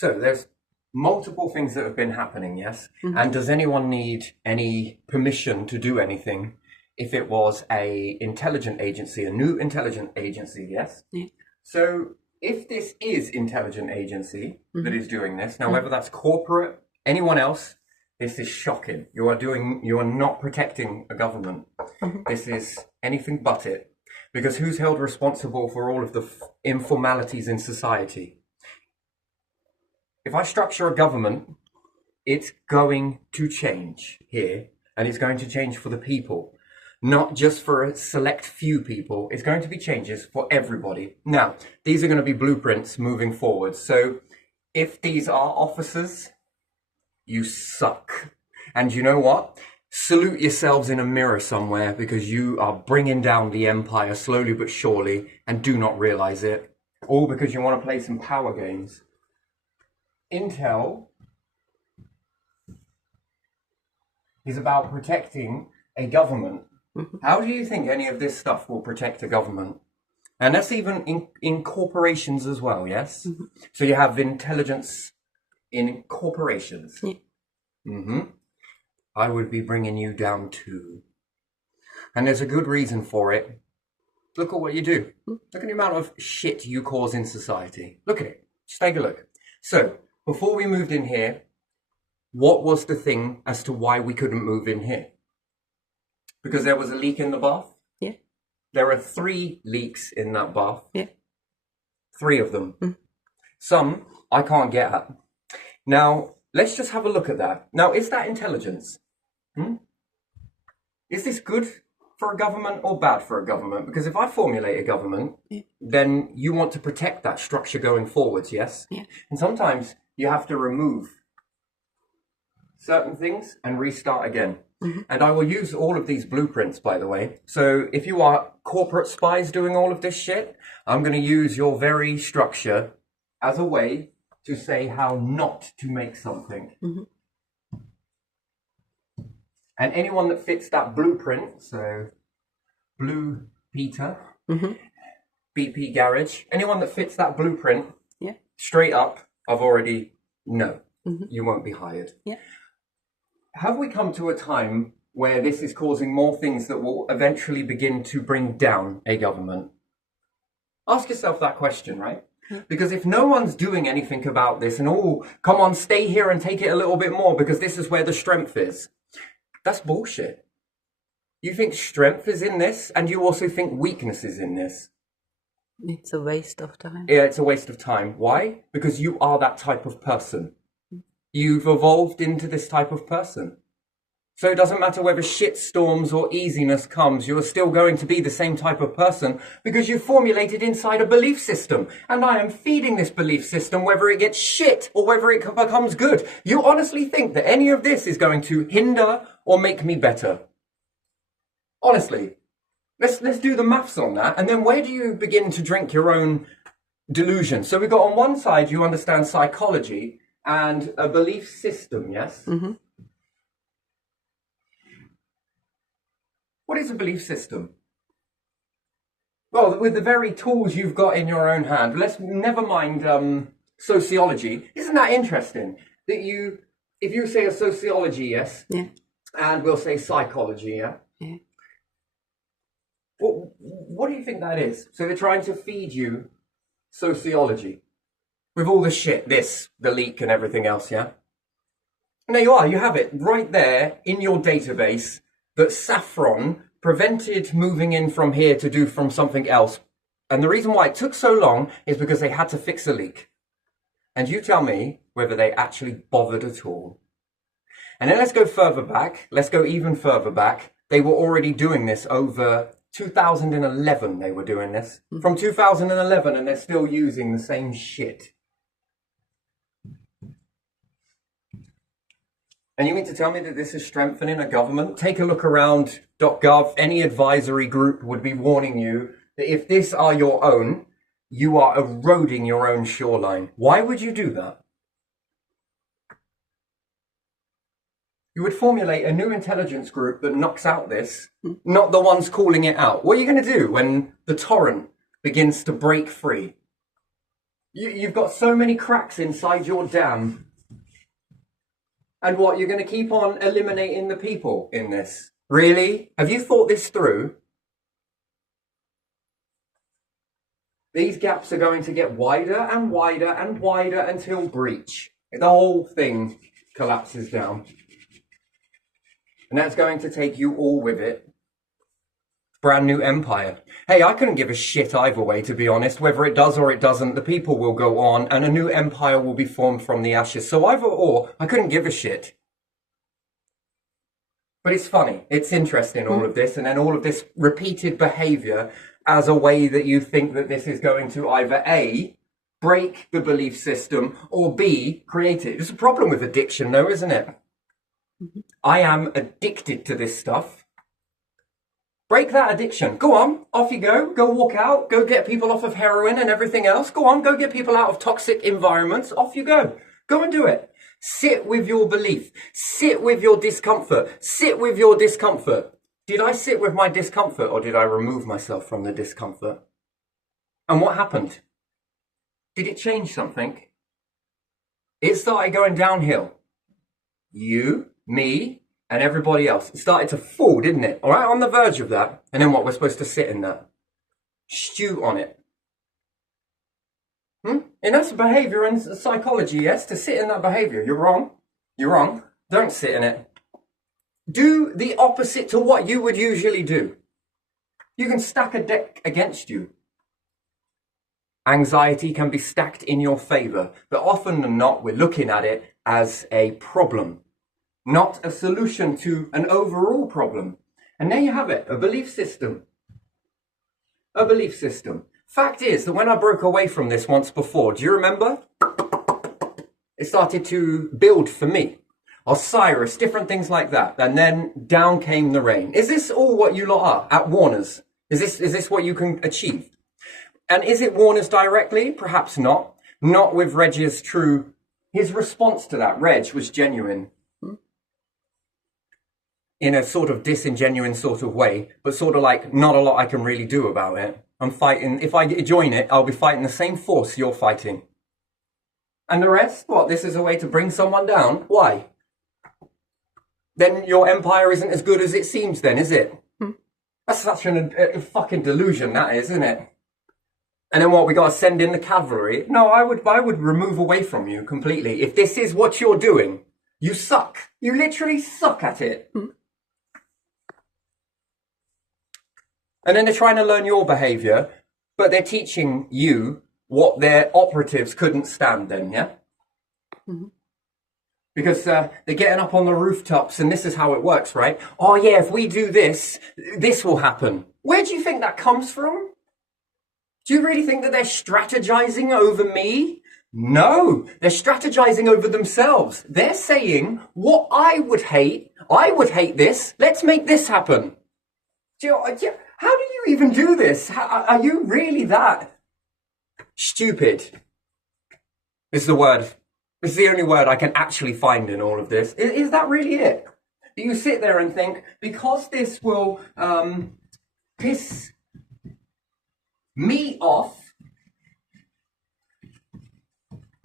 So there's multiple things that have been happening, yes? Mhm. And does anyone need any permission to do anything if it was a intelligent agency, a new intelligent agency, yes? Yeah. So if this is intelligent agency that is doing this, now Mhm. whether that's corporate, anyone else, this is shocking. You are not protecting a government. Mhm. This is anything but it. Because who's held responsible for all of the informalities in society? If I structure a government, it's going to change here, and it's going to change for the people, not just for a select few people. It's going to be changes for everybody. Now, these are going to be blueprints moving forward. So if these are officers, you suck. And you know what? Salute yourselves in a mirror somewhere, because you are bringing down the empire slowly but surely and do not realize it. All because you want to play some power games. Intel is about protecting a government. How do you think any of this stuff will protect a government? And that's even in corporations as well, yes? So you have intelligence in corporations. Yeah. I would be bringing you down too. And there's a good reason for it. Look at what you do. Look at the amount of shit you cause in society. Look at it. Just take a look. So, before we moved in here, what was the thing as to why we couldn't move in here? Because there was a leak in the bath? Yeah. There are 3 leaks in that bath. Yeah. 3 of them. Some I can't get at. Now, let's just have a look at that. Now, is that intelligence? Is this good for a government or bad for a government? Because if I formulate a government, then you want to protect that structure going forwards, yes? Yeah. And sometimes you have to remove certain things and restart again. And I will use all of these blueprints, by the way. So if you are corporate spies doing all of this shit, I'm going to use your very structure as a way to say how not to make something. And anyone that fits that blueprint, so Blue Peter, BP Garage, anyone that fits that blueprint, Yeah. straight up, I've already, no, you won't be hired. Yeah. Have we come to a time where this is causing more things that will eventually begin to bring down a government? Ask yourself that question, right? Because if no one's doing anything about this and, oh, come on, stay here and take it a little bit more because this is where the strength is. That's bullshit. You think strength is in this, and you also think weakness is in this. It's a waste of time. Yeah, it's a waste of time. Why? Because you are that type of person. You've evolved into this type of person. So it doesn't matter whether shit storms or easiness comes, you're still going to be the same type of person because you've formulated inside a belief system. And I am feeding this belief system whether it gets shit or whether it becomes good. You honestly think that any of this is going to hinder or make me better? Honestly. Let's do the maths on that. And then where do you begin to drink your own delusion? So we've got on one side, you understand psychology and a belief system, yes? What is a belief system? Well, with the very tools you've got in your own hand, let's never mind sociology. Isn't that interesting? That if you say a sociology, yes, Yeah. and we'll say psychology, yeah? Yeah. What do you think that is? So they're trying to feed you sociology with all the shit, the leak and everything else, yeah? And there you are, you have it right there in your database that Saffron prevented moving in from here to do from something else. And the reason why it took so long is because they had to fix a leak. And you tell me whether they actually bothered at all. And then let's go further back. Let's go even further back. They were already doing this over 2011. They were doing this. From 2011, and they're still using the same shit. And you mean to tell me that this is strengthening a government? Take a look around .gov. Any advisory group would be warning you that if this are your own, you are eroding your own shoreline. Why would you do that? You would formulate a new intelligence group that knocks out this, not the ones calling it out. What are you going to do when the torrent begins to break free? You've got so many cracks inside your dam. And what, you're going to keep on eliminating the people in this? Really? Have you thought this through? These gaps are going to get wider and wider and wider until breach. The whole thing collapses down. And that's going to take you all with it. Brand new empire. Hey, I couldn't give a shit either way, to be honest. Whether it does or it doesn't, the people will go on and a new empire will be formed from the ashes. So either or, I couldn't give a shit. But it's funny. It's interesting, all of this. And then all of this repeated behavior as a way that you think that this is going to either A, break the belief system, or B, create it. It's a problem with addiction, though, isn't it? I am addicted to this stuff. Break that addiction. Go on, off you go. Go walk out. Go get people off of heroin and everything else. Go on, go get people out of toxic environments. Off you go. Go and do it. Sit with your belief. Sit with your discomfort. Sit with your discomfort. Did I sit with my discomfort or did I remove myself from the discomfort? And what happened? Did it change something? It started going downhill. You, me, and everybody else. It started to fall, didn't it? All right, on the verge of that. And then what? We're supposed to sit in that. Stew on it. And that's behavior and psychology, yes? To sit in that behavior. You're wrong. You're wrong. Don't sit in it. Do the opposite to what you would usually do. You can stack a deck against you. Anxiety can be stacked in your favor, but often than not, we're looking at it as a problem, not a solution to an overall problem. And there you have it, a belief system. A belief system. Fact is that when I broke away from this once before, do you remember? It started to build for me. Osiris, different things like that. And then down came the rain. Is this all what you lot are at Warner's? Is this what you can achieve? And is it Warner's directly? Perhaps not. Not with Reg's true. His response to that, Reg, was genuine. In a sort of disingenuous sort of way, but sort of like not a lot I can really do about it. I'm fighting, if I join it, I'll be fighting the same force you're fighting. And the rest? What, this is a way to bring someone down? Why? Then your empire isn't as good as it seems then, is it? That's such a fucking delusion, that is, isn't it? And then what, we gotta send in the cavalry? No, I would remove away from you completely. If this is what you're doing, you suck. You literally suck at it. And then they're trying to learn your behavior, but they're teaching you what their operatives couldn't stand then, yeah? Because they're getting up on the rooftops and this is how it works, right? Oh yeah, if we do this, this will happen. Where do you think that comes from? Do you really think that they're strategizing over me? No, they're strategizing over themselves. They're saying, what I would hate this, let's make this happen. How do you even do this? Are you really that stupid? Is the word. It's the only word I can actually find in all of this. Is that really it? Do you sit there and think, because this will piss me off,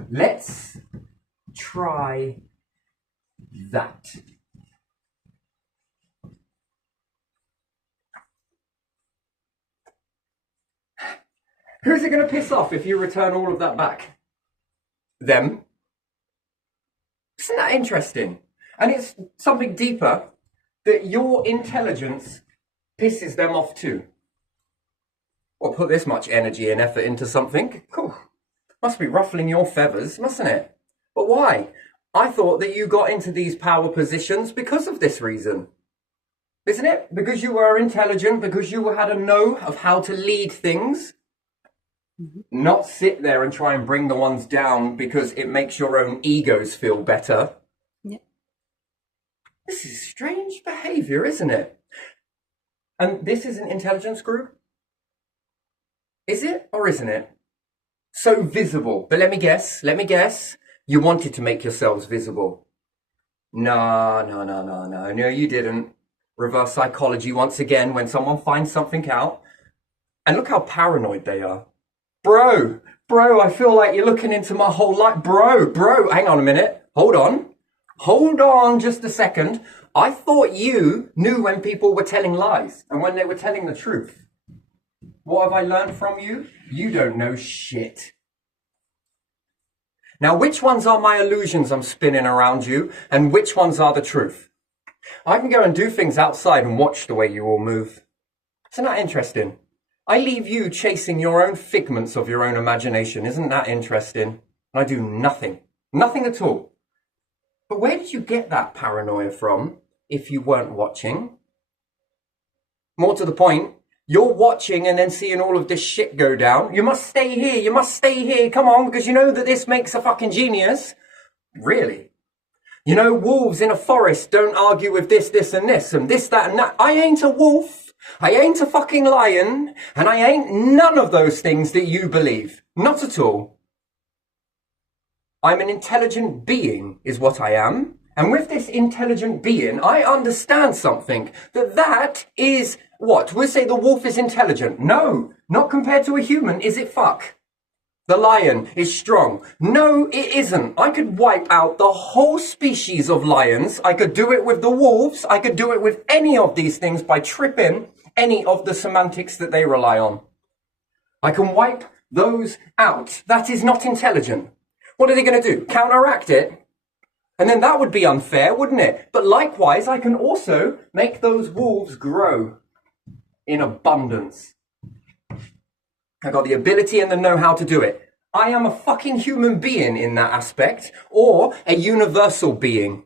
let's try that. Who's it going to piss off if you return all of that back? Them. Isn't that interesting? And it's something deeper, that your intelligence pisses them off too. Well, put this much energy and effort into something. Cool. Must be ruffling your feathers, mustn't it? But why? I thought that you got into these power positions because of this reason. Isn't it? Because you were intelligent, because you had a know of how to lead things. Not sit there and try and bring the ones down because it makes your own egos feel better. Yeah. This is strange behavior, isn't it? And this is an intelligence group? Is it or isn't it? So visible. But let me guess. You wanted to make yourselves visible. No, you didn't. Reverse psychology once again when someone finds something out. And look how paranoid they are. Bro, Bro, I feel like you're looking into my whole life. Bro, hang on a minute. Hold on just a second. I thought you knew when people were telling lies and when they were telling the truth. What have I learned from you? You don't know shit. Now, which ones are my illusions I'm spinning around you, and which ones are the truth? I can go and do things outside and watch the way you all move. Isn't that interesting? I leave you chasing your own figments of your own imagination. Isn't that interesting? And I do nothing. Nothing at all. But where did you get that paranoia from if you weren't watching? More to the point, you're watching and then seeing all of this shit go down. You must stay here. You must stay here. Come on, because you know that this makes a fucking genius. Really? You know, wolves in a forest don't argue with this, and this, and this, that, and that. I ain't a wolf. I ain't a fucking lion. And I ain't none of those things that you believe. Not at all. I'm an intelligent being, is what I am. And with this intelligent being, I understand something. That is what? We'll say the wolf is intelligent. No, not compared to a human, is it fuck? The lion is strong. No, it isn't. I could wipe out the whole species of lions. I could do it with the wolves. I could do it with any of these things by tripping any of the semantics that they rely on. I can wipe those out. That is not intelligent. What are they going to do? Counteract it? And then that would be unfair, wouldn't it? But likewise, I can also make those wolves grow in abundance. I got the ability and the know-how to do it. I am a fucking human being in that aspect, or a universal being.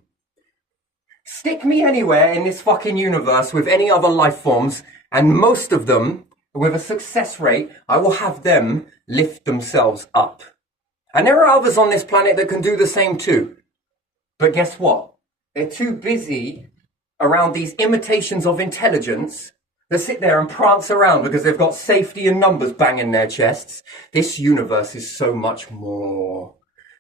Stick me anywhere in this fucking universe with any other life forms, and most of them, with a success rate, I will have them lift themselves up. And there are others on this planet that can do the same too. But guess what? They're too busy around these imitations of intelligence that sit there and prance around because they've got safety and numbers banging their chests. This universe is so much more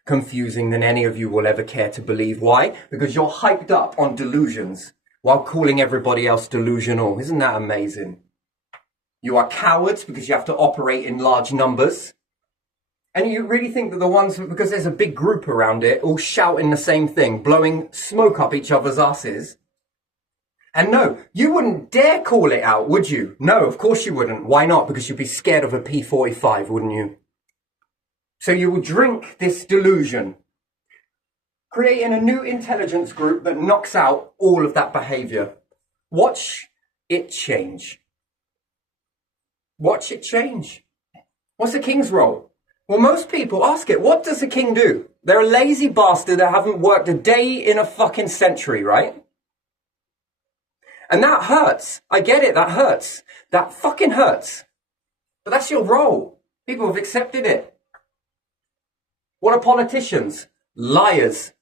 confusing than any of you will ever care to believe. Why? Because you're hyped up on delusions while calling everybody else delusional. Isn't that amazing? You are cowards because you have to operate in large numbers. And you really think that the ones, because there's a big group around it, all shouting the same thing, blowing smoke up each other's asses. And no, you wouldn't dare call it out, would you? No, of course you wouldn't. Why not? Because you'd be scared of a P45, wouldn't you? So you will drink this delusion, creating a new intelligence group that knocks out all of that behavior. Watch it change. Watch it change. What's a king's role? Well, most people ask it, what does a king do? They're a lazy bastard that haven't worked a day in a fucking century, right? And that hurts. I get it, that hurts. That fucking hurts. But that's your role. People have accepted it. What are politicians? Liars.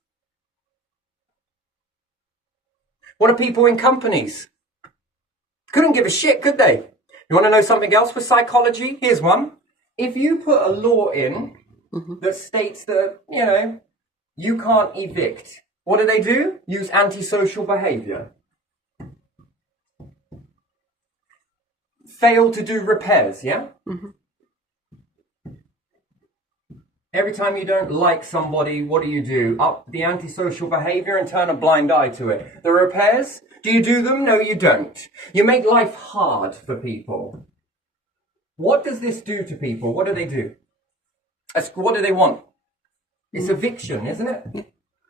What are people in companies? Couldn't give a shit, could they? You want to know something else with psychology? Here's one. If you put a law in that states that, you can't evict, what do? Use antisocial behavior. Fail to do repairs, yeah? Mm-hmm. Every time you don't like somebody, what do? Up the antisocial behavior and turn a blind eye to it. The repairs, do you do them? No, you don't. You make life hard for people. What does this do to people? What do they do? What do they want? It's eviction, isn't it? Yeah.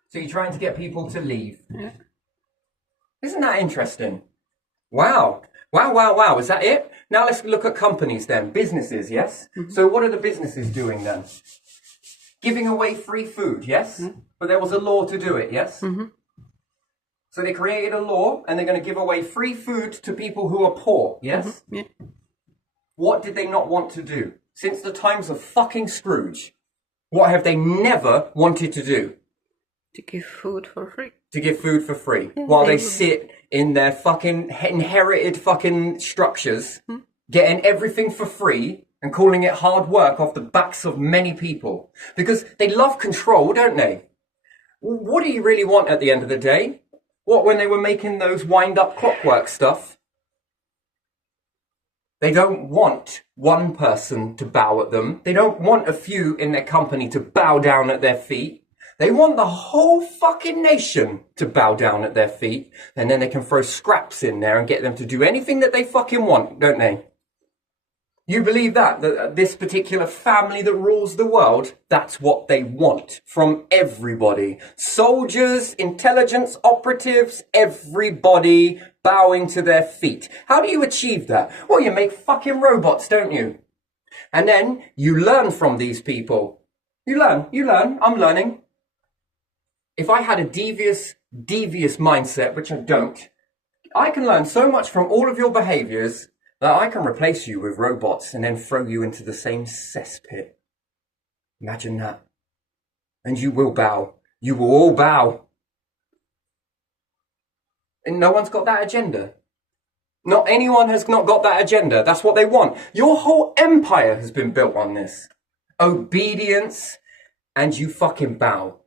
So you're trying to get people to leave. Yeah. Isn't that interesting? Wow. Wow. Is that it? Now let's look at companies then. Businesses, yes? Mm-hmm. So what are the businesses doing then? Giving away free food, yes? Mm-hmm. But there was a law to do it, yes? Mm-hmm. So they created a law and they're going to give away free food to people who are poor, yes? Mm-hmm. Yeah. What did they not want to do? Since the times of fucking Scrooge, what have they never wanted to do? To give food for free. To give food for free. Yeah, while they sit in their fucking inherited fucking structures, getting everything for free and calling it hard work off the backs of many people. Because they love control, don't they? What do you really want at the end of the day? What, when they were making those wind-up clockwork stuff? They don't want one person to bow at them. They don't want a few in their company to bow down at their feet. They want the whole fucking nation to bow down at their feet, and then they can throw scraps in there and get them to do anything that they fucking want, don't they? You believe that this particular family that rules the world, that's what they want from everybody. Soldiers, intelligence operatives, everybody bowing to their feet. How do you achieve that? Well, you make fucking robots, don't you? And then you learn from these people. You learn, I'm learning. If I had a devious mindset, which I don't, I can learn so much from all of your behaviors that I can replace you with robots and then throw you into the same cesspit. Imagine that. And you will bow. You will all bow. And no one's got that agenda. Not anyone has not got that agenda. That's what they want. Your whole empire has been built on this. Obedience, and you fucking bow.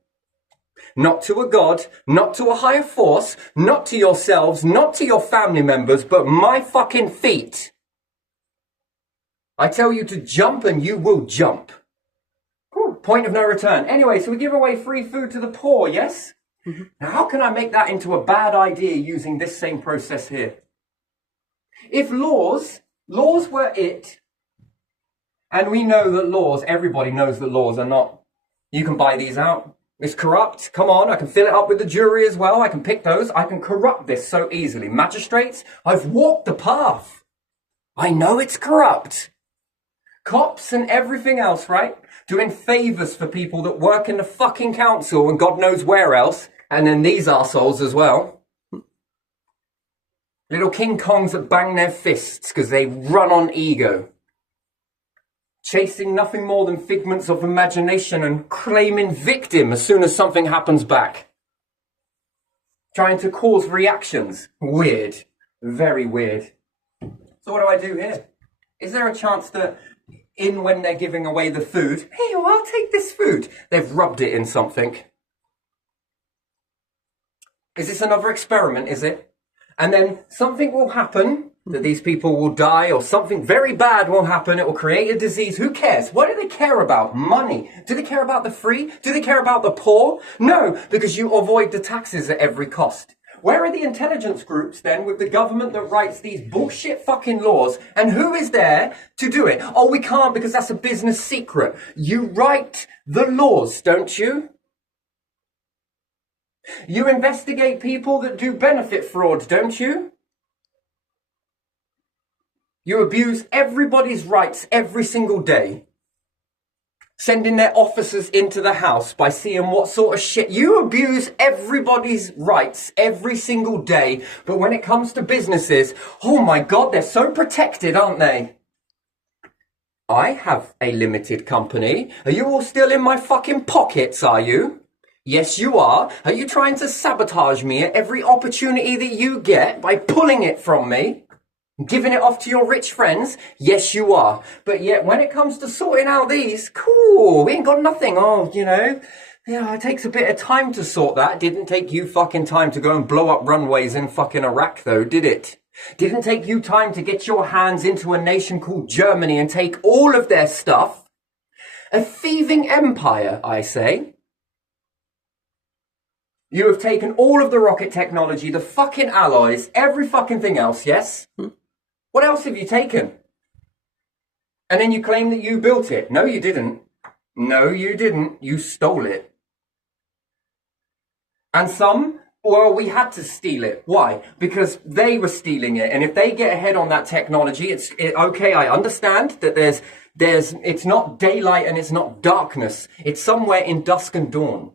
Not to a god, not to a higher force, not to yourselves, not to your family members, but my fucking feet. I tell you to jump and you will jump. Whew, point of no return. Anyway, so we give away free food to the poor, yes? Mm-hmm. Now, how can I make that into a bad idea using this same process here? If laws were it, and we know that laws, everybody knows that laws are not, you can buy these out. It's corrupt. Come on, I can fill it up with the jury as well. I can pick those. I can corrupt this so easily. Magistrates, I've walked the path. I know it's corrupt. Cops and everything else, right? Doing favours for people that work in the fucking council and God knows where else. And then these arseholes as well. Little King Kongs that bang their fists because they run on ego. Chasing nothing more than figments of imagination and claiming victim as soon as something happens back. Trying to cause reactions. Weird. Very weird. So what do I do here? Is there a chance that when they're giving away the food, hey, well, I'll take this food, they've rubbed it in something? Is this another experiment, is it? And then something will happen, that these people will die, or something very bad will happen, it will create a disease. Who cares? What do they care about? Money. Do they care about the free? Do they care about the poor? No, because you avoid the taxes at every cost. Where are the intelligence groups then with the government that writes these bullshit fucking laws? And who is there to do it? Oh, we can't because that's a business secret. You write the laws, don't you? You investigate people that do benefit fraud, don't you? You abuse everybody's rights every single day. Sending their officers into the house by seeing what sort of shit. You abuse everybody's rights every single day. But when it comes to businesses, oh my God, they're so protected, aren't they? I have a limited company. Are you all still in my fucking pockets, are you? Yes, you are. Are you trying to sabotage me at every opportunity that you get by pulling it from me? Giving it off to your rich friends? Yes, you are. But yet, when it comes to sorting out these, cool, we ain't got nothing. Oh, yeah, it takes a bit of time to sort that. Didn't take you fucking time to go and blow up runways in fucking Iraq, though, did it? Didn't take you time to get your hands into a nation called Germany and take all of their stuff. A thieving empire, I say. You have taken all of the rocket technology, the fucking alloys, every fucking thing else, yes? What else have you taken? And then you claim that you built it. No, you didn't. No, you didn't. You stole it. And some, well, we had to steal it. Why? Because they were stealing it. And if they get ahead on that technology, okay, I understand that it's not daylight and it's not darkness. It's somewhere in dusk and dawn.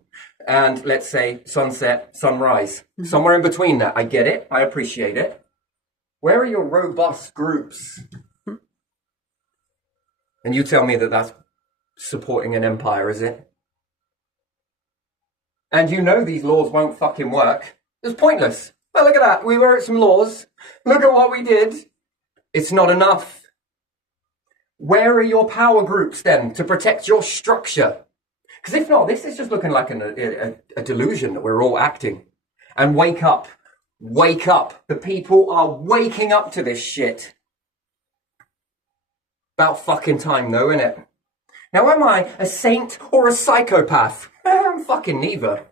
And let's say sunset, sunrise. Mm-hmm. Somewhere in between that. I get it. I appreciate it. Where are your robust groups? And you tell me that that's supporting an empire, is it? And you know these laws won't fucking work. It's pointless. Well, look at that. We wrote some laws. Look at what we did. It's not enough. Where are your power groups then to protect your structure? Because if not, this is just looking like a delusion that we're all acting. And wake up. Wake up. The people are waking up to this shit. About fucking time though, innit? Now am I a saint or a psychopath? I'm fucking neither.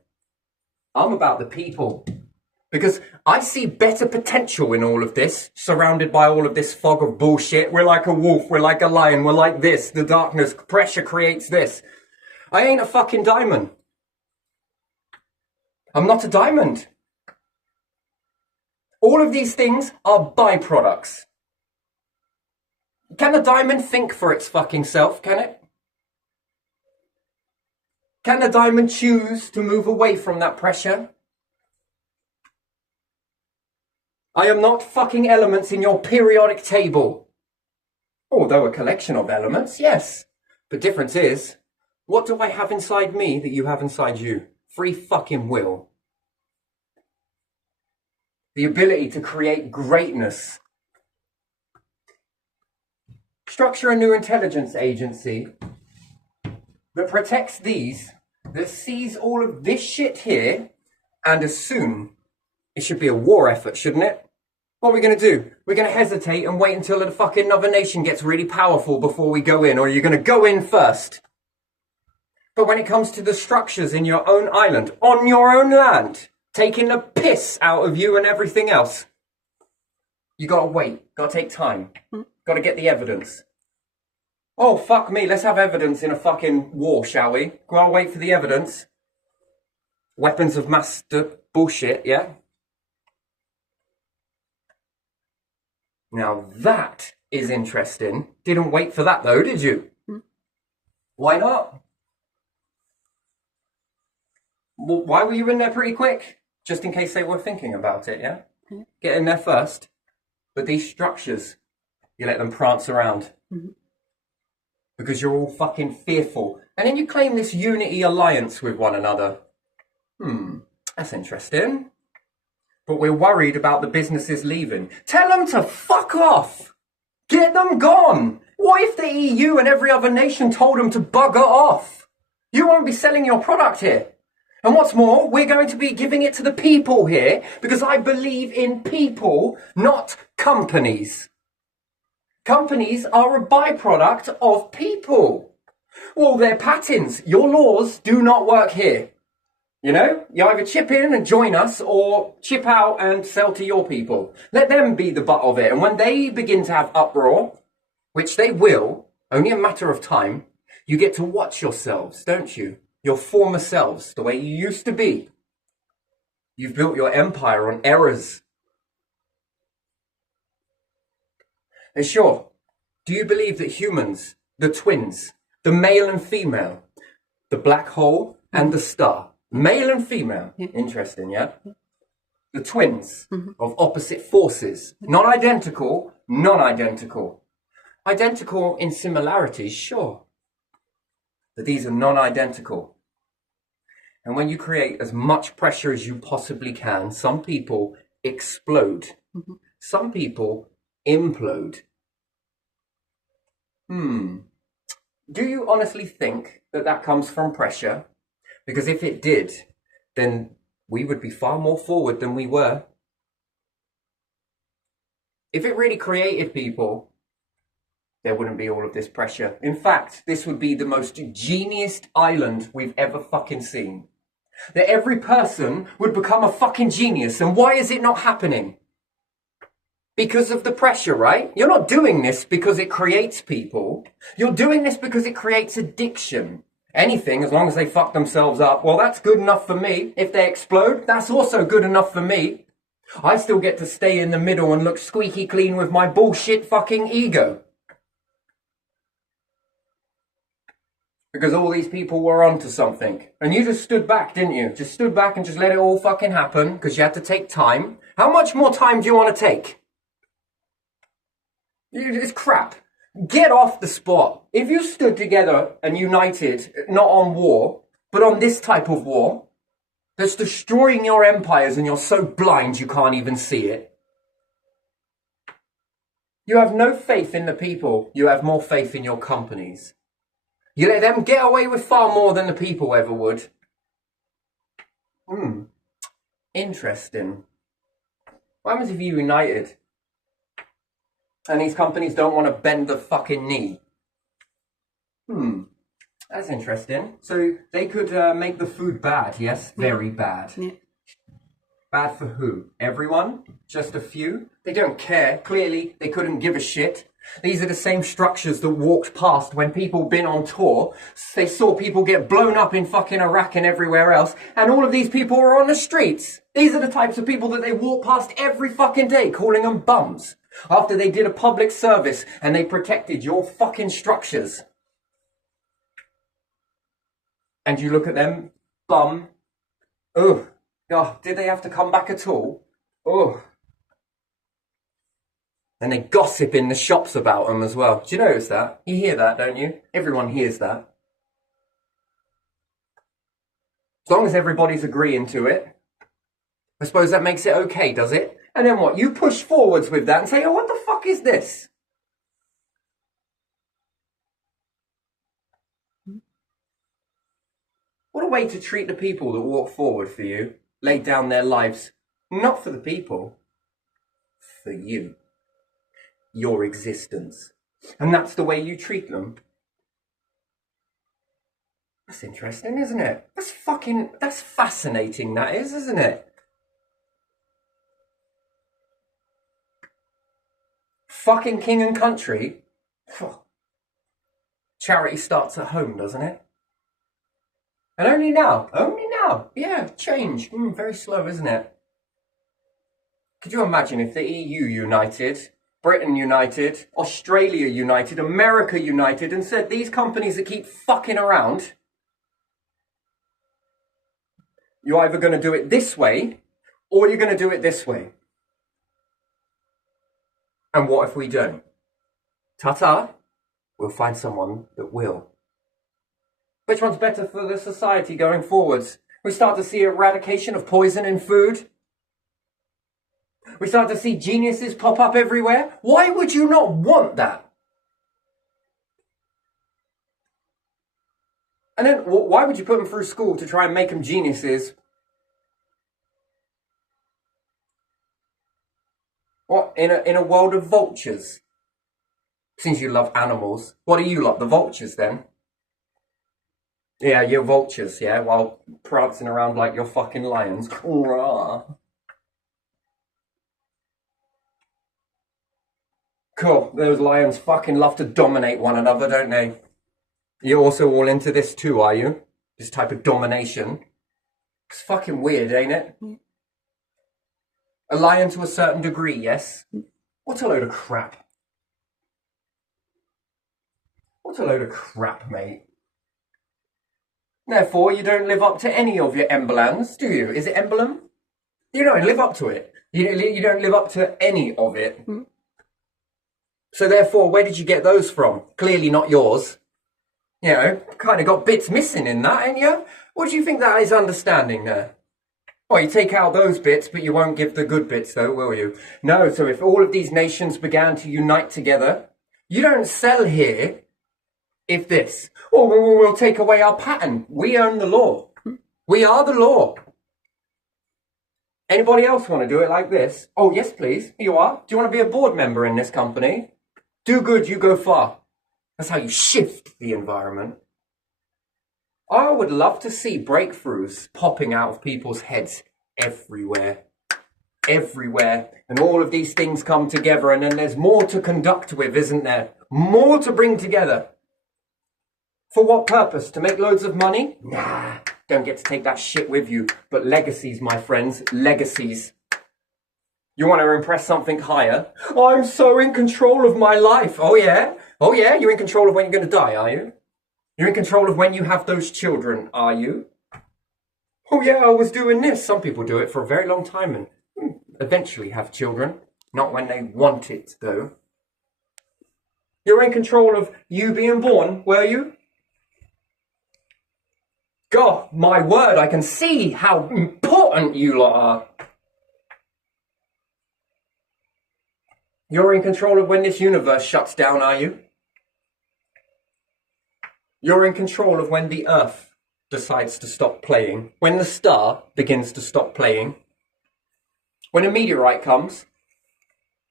I'm about the people. Because I see better potential in all of this, surrounded by all of this fog of bullshit. We're like a wolf, we're like a lion, we're like this. The darkness, pressure creates this. I ain't a fucking diamond. I'm not a diamond. All of these things are byproducts. Can a diamond think for its fucking self, can it? Can a diamond choose to move away from that pressure? I am not fucking elements in your periodic table. Although a collection of elements, yes. The difference is, what do I have inside me that you have inside you? Free fucking will. The ability to create greatness. Structure a new intelligence agency that protects these, that sees all of this shit here, and assume it should be a war effort, shouldn't it? What are we going to do? We're going to hesitate and wait until the fucking other nation gets really powerful before we go in, or you're going to go in first. But when it comes to the structures in your own island, on your own land, taking the piss out of you and everything else, you got to wait, got to take time, got to get the evidence. Oh, fuck me, let's have evidence in a fucking war, shall we? Got to wait for the evidence. Weapons of mass bullshit, yeah? Now that is interesting. Didn't wait for that though, did you? Why not? Well, why were you in there pretty quick? Just in case they were thinking about it, yeah? Get in there first. But these structures, you let them prance around. Because you're all fucking fearful. And then you claim this unity alliance with one another. That's interesting. But we're worried about the businesses leaving. Tell them to fuck off. Get them gone. What if the EU and every other nation told them to bugger off? You won't be selling your product here. And what's more, we're going to be giving it to the people here because I believe in people, not companies. Companies are a byproduct of people. Well, they're patents. Your laws do not work here. You know, you either chip in and join us or chip out and sell to your people. Let them be the butt of it. And when they begin to have uproar, which they will, only a matter of time, you get to watch yourselves, don't you? Your former selves, the way you used to be. You've built your empire on errors. And sure, do you believe that humans, the twins, the male and female, the black hole and the star, male and female, interesting, yeah? The twins of opposite forces, non-identical, non-identical. Identical in similarities, sure. But these are non-identical. And when you create as much pressure as you possibly can, some people explode. Some people implode. Do you honestly think that that comes from pressure? Because if it did, then we would be far more forward than we were. If it really created people, there wouldn't be all of this pressure. In fact, this would be the most genius island we've ever fucking seen. That every person would become a fucking genius. And why is it not happening? Because of the pressure, right? You're not doing this because it creates people. You're doing this because it creates addiction. Anything, as long as they fuck themselves up, well, that's good enough for me. If they explode, that's also good enough for me. I still get to stay in the middle and look squeaky clean with my bullshit fucking ego. Because all these people were onto something. And you just stood back, didn't you? Just stood back and just let it all fucking happen because you had to take time. How much more time do you want to take? It's crap. Get off the spot. If you stood together and united, not on war, but on this type of war, that's destroying your empires and you're so blind you can't even see it. You have no faith in the people. You have more faith in your companies. You let them get away with far more than the people ever would. Interesting. What happens if you united? And these companies don't want to bend the fucking knee. That's interesting. So they could make the food bad, yes? Very bad. Yeah. Bad for who? Everyone? Just a few? They don't care. Clearly, they couldn't give a shit. These are the same structures that walked past when people been on tour. They saw people get blown up in fucking Iraq and everywhere else, and all of these people were on the streets. These are the types of people that they walk past every fucking day, calling them bums. After they did a public service and they protected your fucking structures. And you look at them, bum. Ugh. Oh, did they have to come back at all? Ugh. And they gossip in the shops about them as well. Do you notice that? You hear that, don't you? Everyone hears that. As long as everybody's agreeing to it, I suppose that makes it okay, does it? And then what? You push forwards with that and say, oh, what the fuck is this? What a way to treat the people that walk forward for you, lay down their lives, not for the people, for you. Your existence. And that's the way you treat them. That's interesting, isn't it? That's fascinating, that is, isn't it? Fucking king and country. Charity starts at home, doesn't it? And only now, yeah, change. Very slow, isn't it? Could you imagine if the EU united, Britain united, Australia united, America united, and said these companies that keep fucking around, you're either going to do it this way, or you're going to do it this way. And what if we don't? Ta-ta, we'll find someone that will. Which one's better for the society going forwards? We start to see eradication of poison in food. We start to see geniuses pop up everywhere. Why would you not want that? And then why would you put them through school to try and make them geniuses? What, in a world of vultures? Since you love animals, what do you love? The vultures then? Yeah, you're vultures, yeah, while prancing around like you're fucking lions. Cool. Those lions fucking love to dominate one another, don't they? You're also all into this too, are you? This type of domination. It's fucking weird, ain't it? A lion to a certain degree, yes? What a load of crap. What a load of crap, mate. Therefore, you don't live up to any of your emblems, do you? Is it emblem? You don't live up to it. You don't live up to any of it. So therefore, where did you get those from? Clearly not yours. You know, kind of got bits missing in that, ain't you? What do you think that is understanding there? Oh, you take out those bits, but you won't give the good bits though, will you? No, so if all of these nations began to unite together, you don't sell here if this. Oh, we'll take away our patent. We own the law. We are the law. Anybody else want to do it like this? Oh, yes, please. You are. Do you want to be a board member in this company? Do good, you go far. That's how you shift the environment. I would love to see breakthroughs popping out of people's heads everywhere. Everywhere. And all of these things come together, and then there's more to conduct with, isn't there? More to bring together. For what purpose? To make loads of money? Nah, don't get to take that shit with you. But legacies, my friends, legacies. You want to impress something higher? I'm so in control of my life. Oh yeah? Oh yeah? You're in control of when you're going to die, are you? You're in control of when you have those children, are you? Oh yeah, I was doing this. Some people do it for a very long time and eventually have children. Not when they want it, though. You're in control of you being born, were you? God, my word, I can see how important you lot are. You're in control of when this universe shuts down, are you? You're in control of when the Earth decides to stop playing, when the star begins to stop playing, when a meteorite comes.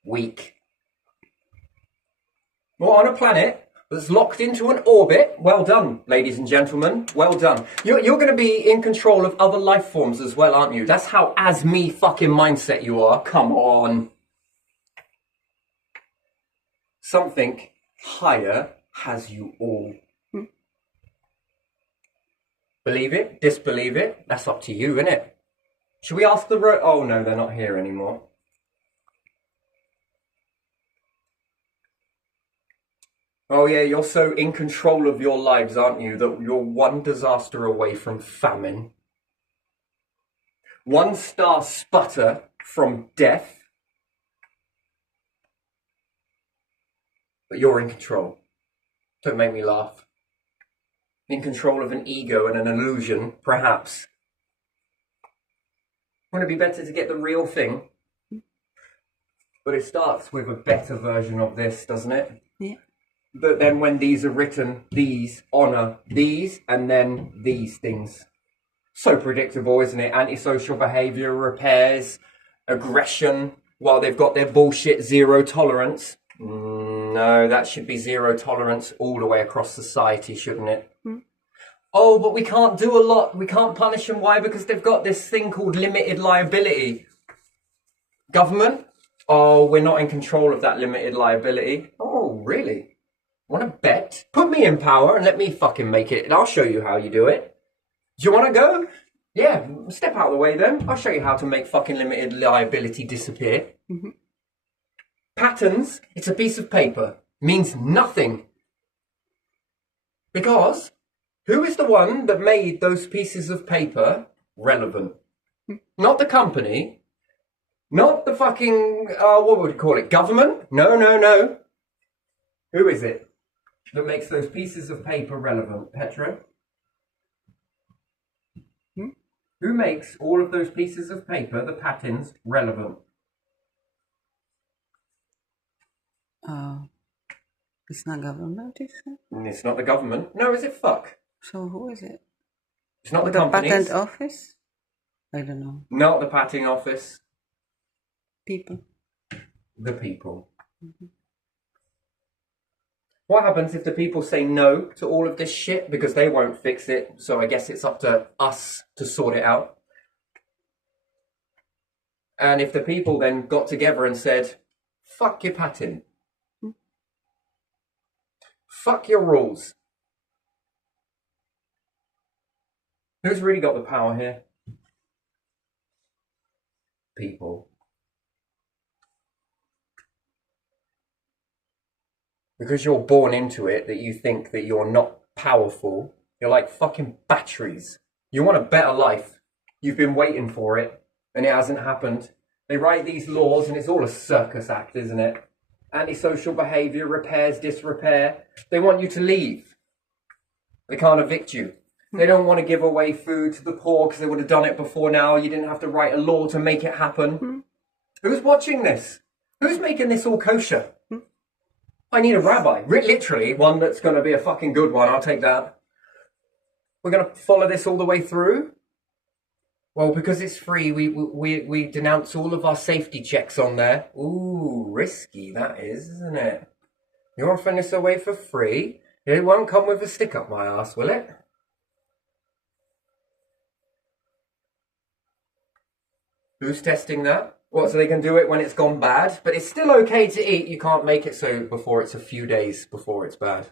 Weak. Or on a planet that's locked into an orbit. Well done, ladies and gentlemen. Well done. You're going to be in control of other life forms as well, aren't you? That's how as me fucking mindset you are. Come on. Something higher has you all. Believe it? Disbelieve it? That's up to you, innit? Should we ask the oh no, they're not here anymore. Oh yeah, you're so in control of your lives, aren't you, that you're one disaster away from famine. One star sputter from death. But you're in control. Don't make me laugh. In control of an ego and an illusion, perhaps. Wouldn't it be better to get the real thing? But it starts with a better version of this, doesn't it? Yeah. But then when these are written, these honour these, and then these things. So predictable, isn't it? Antisocial behaviour, repairs, aggression, while they've got their bullshit zero tolerance. No, that should be zero tolerance all the way across society, shouldn't it? Oh, but we can't do a lot. We can't punish them. Why? Because they've got this thing called limited liability. Government? Oh, we're not in control of that limited liability. Oh, really? Want to bet? Put me in power and let me fucking make it. And I'll show you how you do it. Do you want to go? Yeah, step out of the way then. I'll show you how to make fucking limited liability disappear. Patterns, it's a piece of paper. Means nothing. Because who is the one that made those pieces of paper relevant? Not the company. Not the fucking, what would you call it? Government? No, no, no. Who is it that makes those pieces of paper relevant? Petra? Who makes all of those pieces of paper, the patterns, relevant? It's not government, is it? It's not the government. No, is it? Fuck. So who is it? It's not the The companies. patent office? I don't know. Not the patent office. People. The people. What happens if the people say no to all of this shit because they won't fix it? So I guess it's up to us to sort it out. And if the people then got together and said, fuck your patent. Fuck your rules. Who's really got the power here? People. Because you're born into it that you think that you're not powerful. You're like fucking batteries. You want a better life. You've been waiting for it and it hasn't happened. They write these laws and it's all a circus act, isn't it? Antisocial behaviour, repairs, disrepair. They want you to leave. They can't evict you. They don't want to give away food to the poor because they would have done it before now. You didn't have to write a law to make it happen. Who's watching this? Who's making this all kosher? I need a rabbi. Literally, one that's going to be a fucking good one. I'll take that. We're going to follow this all the way through? Well, because it's free, we denounce all of our safety checks on there. Ooh, risky that is, isn't it? You're offering this away for free. It won't come with a stick up my ass, will it? Who's testing that? What, so they can do it when it's gone bad? But it's still okay to eat. You can't make it so before it's a few days before it's bad.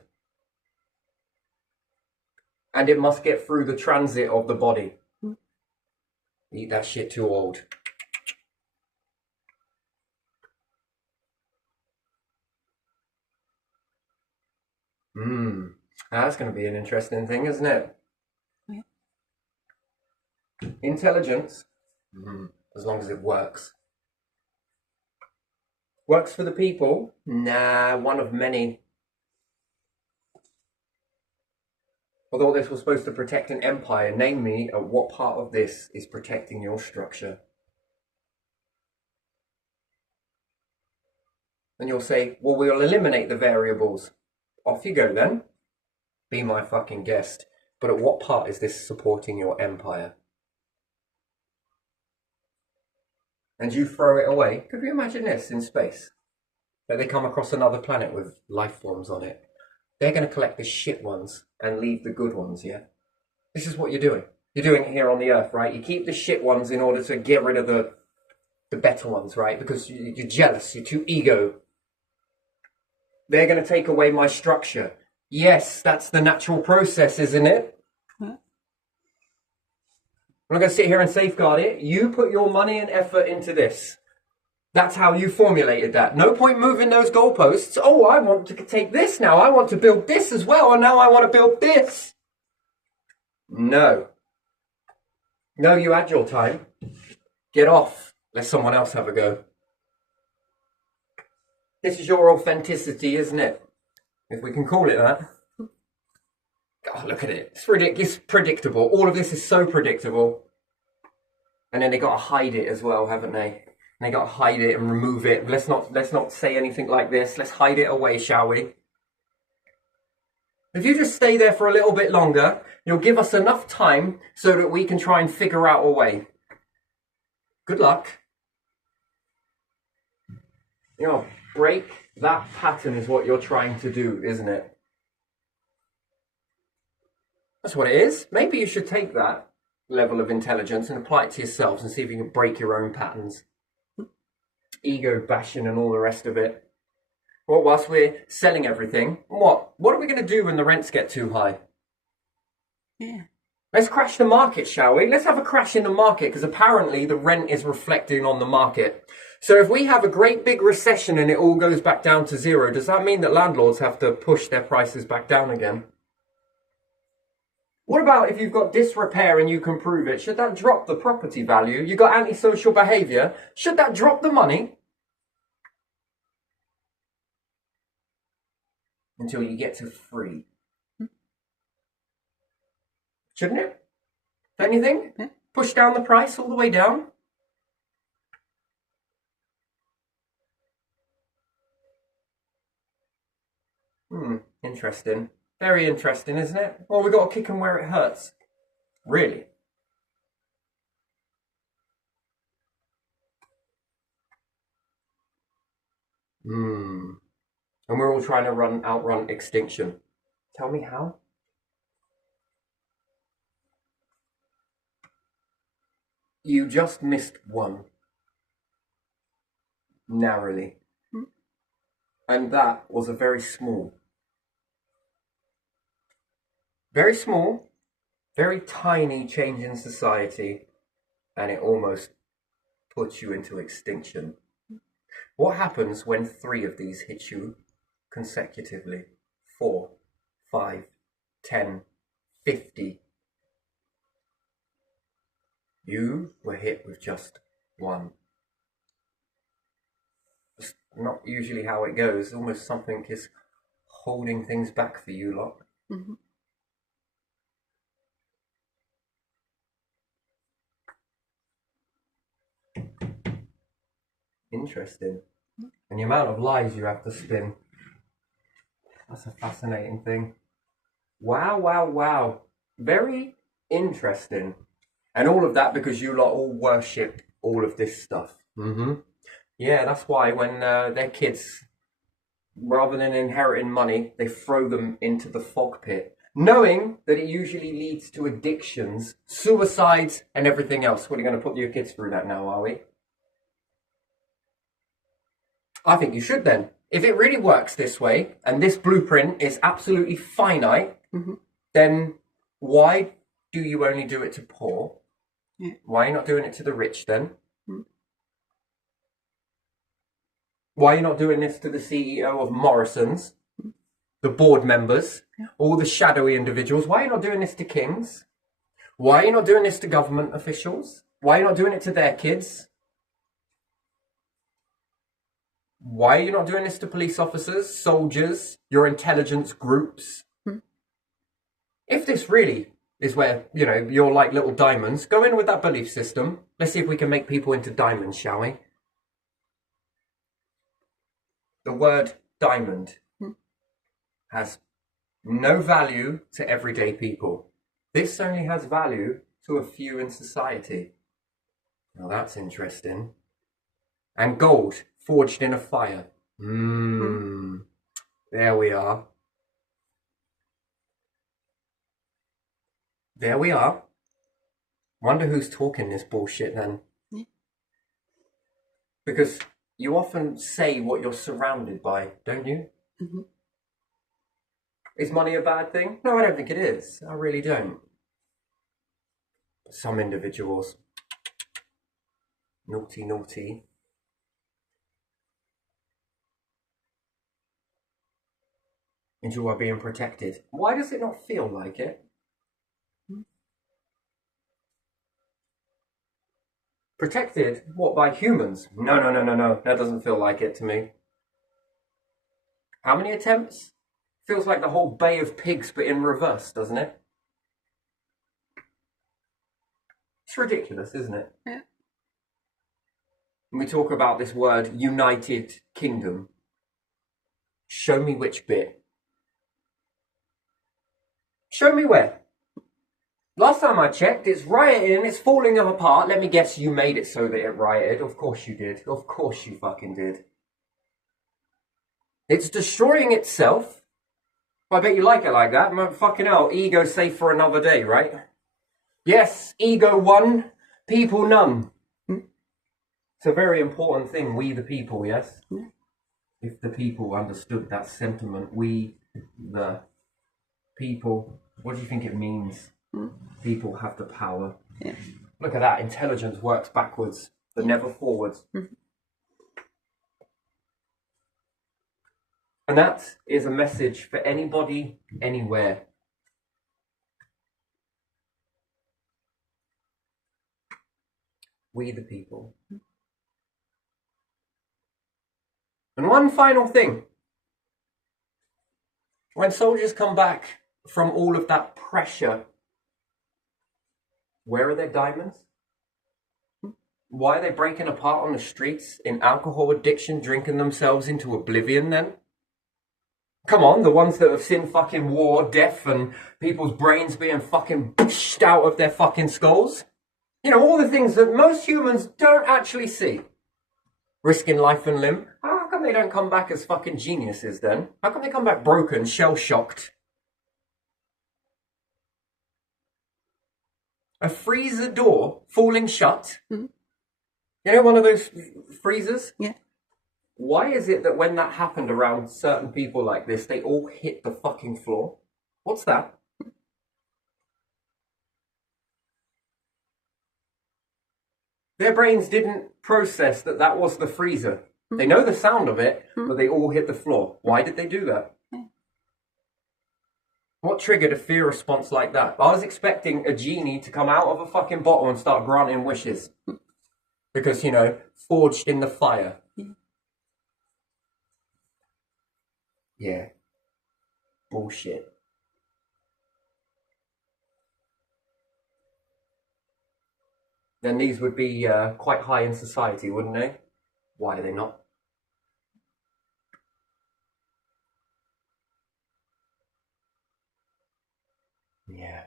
And it must get through the transit of the body. Eat that shit too old. That's going to be an interesting thing, isn't it? Yeah. Intelligence, as long as it works. Works for the people? Nah, one of many. Although this was supposed to protect an empire, name me what part of this is protecting your structure. And you'll say, well, we'll eliminate the variables. Off you go then. Be my fucking guest. But at what part is this supporting your empire? And you throw it away. Could you imagine this in space? that they come across another planet with life forms on it, they're going to collect the shit ones and leave the good ones, yeah? This is what you're doing. You're doing it here on the Earth, right? You keep the shit ones in order to get rid of the better ones, right? Because you're jealous, you're too ego. They're going to take away my structure. Yes, that's the natural process, isn't it? Huh? I'm not going to sit here and safeguard it. You put your money and effort into this. That's how you formulated that. No point moving those goalposts. Oh, I want to take this now. I want to build this as well. And now I want to build this. No. No, you had your time. Get off. Let someone else have a go. This is your authenticity, isn't it? If we can call it that. God, look at it. It's predictable. All of this is so predictable. And then they got to hide it as well, haven't they? And they got to hide it and remove it. Let's not say anything like this. Let's hide it away, shall we? If you just stay there for a little bit longer, you'll give us enough time so that we can try and figure out a way. Good luck. You know, break that pattern is what you're trying to do, isn't it? That's what it is. Maybe you should take that level of intelligence and apply it to yourselves and see if you can break your own patterns. Ego bashing and all the rest of it. Well, whilst we're selling everything, what are we going to do when the rents get too high? Yeah. Let's crash the market, shall we? Let's have a crash in the market, because apparently the rent is reflecting on the market. So if we have a great big recession and it all goes back down to zero, does that mean that landlords have to push their prices back down again? What about if you've got disrepair and you can prove it? Should that drop the property value? You got antisocial behaviour. Should that drop the money? Until you get to free. Shouldn't it? Don't you think? Yeah. Push down the price all the way down? Interesting. Very interesting, isn't it? Well, we got to kick them where it hurts. Really? And we're all trying to outrun extinction. Tell me how? You just missed one. Narrowly. And that was a very small, very tiny change in society, and it almost puts you into extinction. What happens when 3 of these hit you consecutively? 4, 5, 10, 50. You were hit with just one. It's not usually how it goes. Almost something is holding things back for you lot. Mm-hmm. Interesting. And the amount of lies you have to spin. That's a fascinating thing. Wow, wow, wow. Very interesting. And all of that because you lot all worship all of this stuff. Yeah, that's why when their kids, rather than inheriting money, they throw them into the fog pit, knowing that it usually leads to addictions, suicides, and everything else. What are you going to put your kids through that now, are we? I think you should then. If it really works this way, and this blueprint is absolutely finite, then why do you only do it to poor? Yeah. Why are you not doing it to the rich then? Why are you not doing this to the CEO of Morrison's, the board members, all the shadowy individuals? Why are you not doing this to kings? Why are you not doing this to government officials? Why are you not doing it to their kids? Why are you not doing this to police officers, soldiers, your intelligence groups? If this really is where, you're like little diamonds, go in with that belief system. Let's see if we can make people into diamonds, shall we? The word diamond has no value to everyday people. This only has value to a few in society. Now that's interesting. And gold forged in a fire. There we are. There we are. Wonder who's talking this bullshit then. Yeah. Because you often say what you're surrounded by, don't you? Mm-hmm. Is money a bad thing? No, I don't think it is. I really don't. But some individuals, naughty, naughty, enjoy being protected. Why does it not feel like it? Protected? What, by humans? No. That doesn't feel like it to me. How many attempts? Feels like the whole Bay of Pigs, but in reverse, doesn't it? It's ridiculous, isn't it? Yeah. When we talk about this word, United Kingdom, show me which bit. Show me where. Last time I checked, it's rioting, it's falling apart. Let me guess, you made it so that it rioted. Of course you did. Of course you fucking did. It's destroying itself. I bet you like it like that. Fucking hell, ego safe for another day, right? Yes, ego one, people none. It's a very important thing, we the people, yes? Yeah. If the people understood that sentiment, we the people, what do you think it means? People have the power. Yeah. Look at that, intelligence works backwards, but never forwards. And that is a message for anybody, anywhere. We the people. And one final thing. When soldiers come back from all of that pressure, where are their diamonds? Why are they breaking apart on the streets in alcohol addiction, drinking themselves into oblivion then? Come on, the ones that have seen fucking war, death, and people's brains being fucking pushed out of their fucking skulls. You know, all the things that most humans don't actually see. Risking life and limb. How come they don't come back as fucking geniuses then? How come they come back broken, shell-shocked? A freezer door falling shut. Mm-hmm. You know, one of those freezers? Yeah. Why is it that when that happened around certain people like this, they all hit the fucking floor? What's that? Their brains didn't process that that was the freezer. They know the sound of it, but they all hit the floor. Why did they do that? What triggered a fear response like that? I was expecting a genie to come out of a fucking bottle and start granting wishes. Because, you know, forged in the fire. Yeah. Bullshit. Then these would be quite high in society, wouldn't they? Why are they not? Yeah.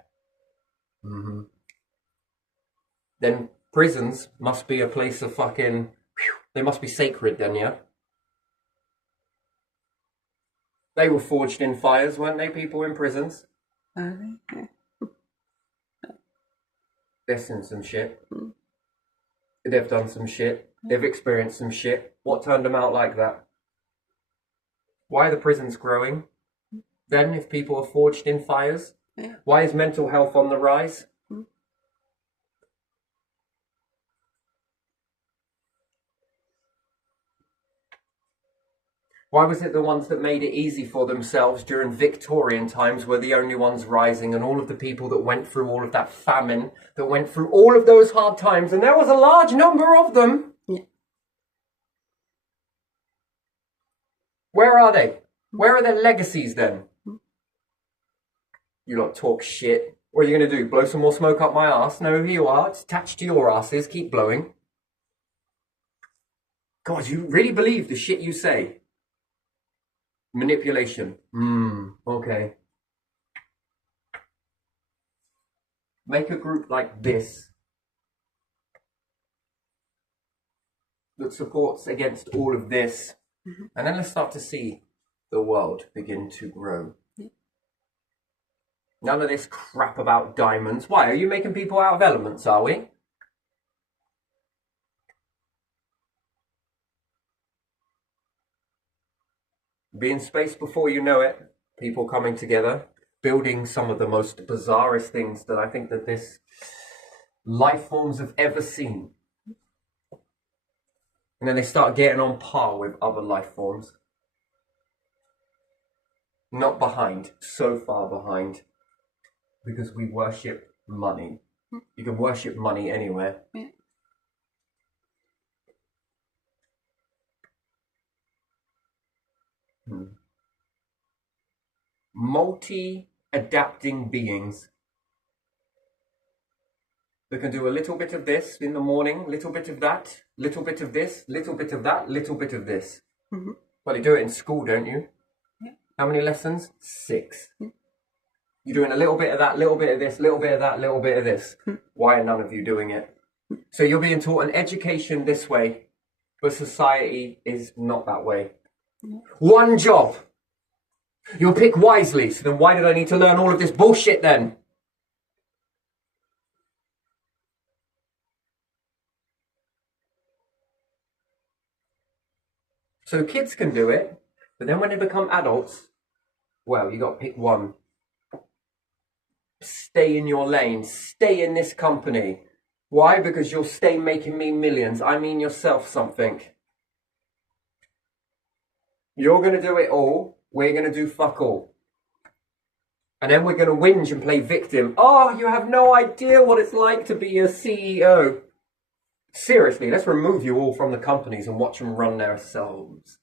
Then prisons must be a place of fucking... They must be sacred then, yeah? They were forged in fires, weren't they, people in prisons? Yeah. They've seen some shit. They've done some shit. They've experienced some shit. What turned them out like that? Why are the prisons growing? Then, if people are forged in fires? Yeah. Why is mental health on the rise? Why was it the ones that made it easy for themselves during Victorian times were the only ones rising, and all of the people that went through all of that famine, that went through all of those hard times, and there was a large number of them? Yeah. Where are they? Where are their legacies then? You lot talk shit. What are you going to do? Blow some more smoke up my arse? No, here you are. It's attached to your asses. Keep blowing. God, you really believe the shit you say? Manipulation. Okay. Make a group like this that supports against all of this. And then let's start to see the world begin to grow. None of this crap about diamonds. Why? Are you making people out of elements, are we? Be in space before you know it. People coming together, building some of the most bizarrest things that I think that this life forms have ever seen. And then they start getting on par with other life forms. Not behind, so far behind. Because we worship money. You can worship money anywhere. Yeah. Multi-adapting beings that can do a little bit of this in the morning, little bit of that, little bit of this, little bit of that, little bit of this. Well, you do it in school, don't you? Yeah. How many lessons? 6. You're doing a little bit of that, little bit of this, little bit of that, little bit of this. Why are none of you doing it? So you're being taught an education this way, but society is not that way. One job. You'll pick wisely, so then why did I need to learn all of this bullshit then? So kids can do it, but then when they become adults, well, you got to pick one. Stay in your lane. Stay in this company. Why? Because you'll stay making me millions. I mean yourself something. You're going to do it all. We're going to do fuck all. And then we're going to whinge and play victim. Oh, you have no idea what it's like to be a CEO. Seriously, let's remove you all from the companies and watch them run themselves.